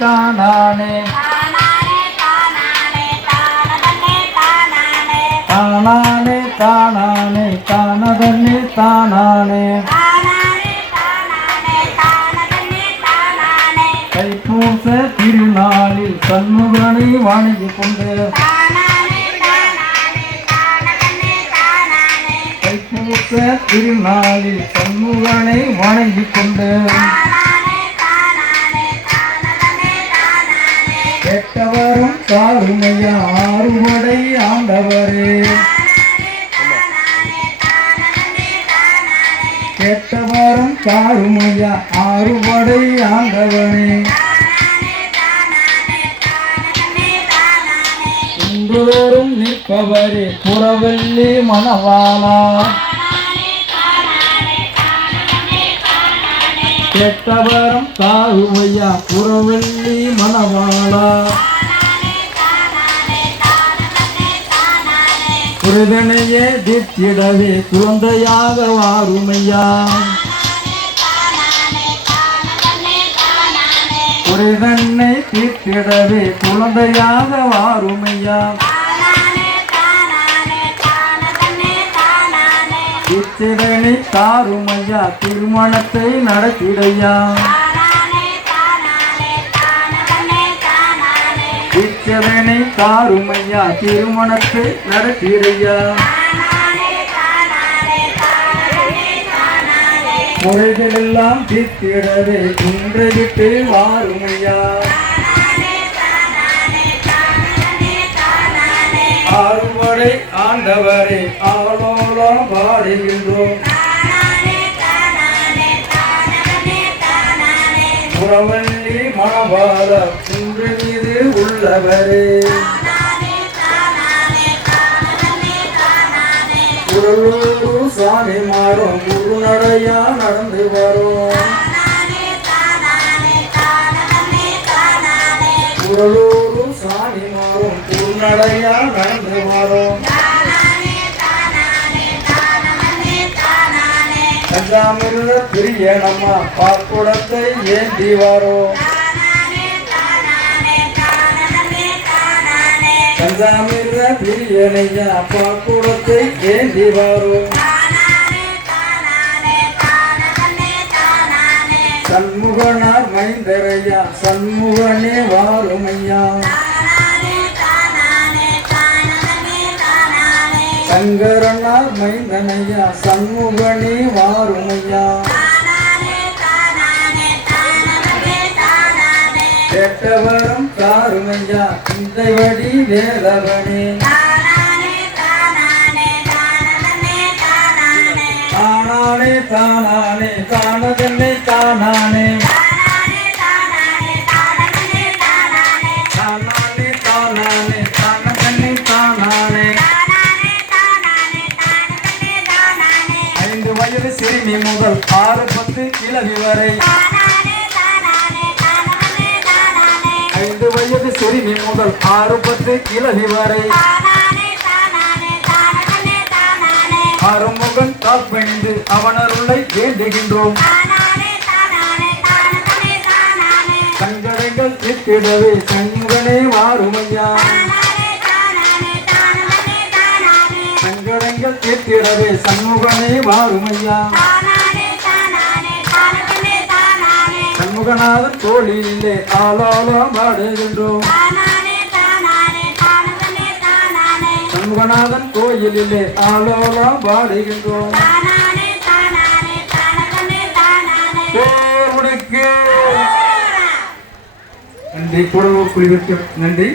தானானே தானானே தானானே தானதன்னே தானானே தைப்பூச திருநாளில் சண்முகனை வணங்கிக் கொண்டு தைப்பூச திருநாளில் சண்முகனை வணங்கிக் கொண்டு கெட்டவரும் காருமையா ஆறுபடை ஆண்டவரே கெட்டவரும் காருமையா ஆறுபடை ஆண்டவனே குன்றுதோறும் நிற்பவரே புறவெள்ளி மணவாளா கெட்டவரும் காருமையா புறவெள்ளி மணவாளா புரிதனையே திட்டிடவே குழந்தையாக வாருமையா புரிதன்னை திட்டிடவே குழந்தையாக வாருமையா இத்திரனை தாருமையா திருமணத்தை நடத்திடையா இத்திரனை தாருமையா திருமணத்தை நடத்திடையா முறைகளெல்லாம் தீர்த்திடவே குன்றை விட்டு வாருமையா ஆறுபடை ஆண்டவரே ஆளோலம் பாடுகின்றோம் புறவள்ளி மணவாள குன்று மீது உள்ளவரே குரலூரு சாமி மாறும் குரு நடையா நடந்து வரும் குரலூரு சாமி மாறும் குரு நடையா நடந்து வரும் கஞ்சாமிருத பிரிய நம்ம பாக்குடத்தை ஏந்தி வரும் கஞ்சாமிருத பிரியனையா பாக்குடத்தை ஏந்தி வரும் சண்முகனார் மைந்தரையா சண்முகனே வாருமையா சங்கரனார் மைந்தனையா சண்முகனே வாருமையா கெட்டவரும் காருமையா சிந்தைவடி வேலவனே தானானே தானானே தானதன்னை தானானே தானானே தானானே தானதன்னை தானானே 5 வயது சிறுமி முதல் 6-10 கிழவி வரை 5 வயது சிறுமி முதல் 6-10 கிழவி வரை அருமுகன் காப்பணிந்து அவனருளை வேண்டுகின்றோம் சங்கடங்கள் தீர்த்திடவே சண்முகனே வாருமையா சங்கடங்கள் தீர்த்திடவே சண்முகனே வாருமையா சண்முகநாதன் தோழிலே ஆளாளம் பாடுகின்றோம் சண்முகநாதன் கோயிலிலே ஆளோலம் பாடுகின்றோம் நன்றி. குழுவிற்கு நன்றி.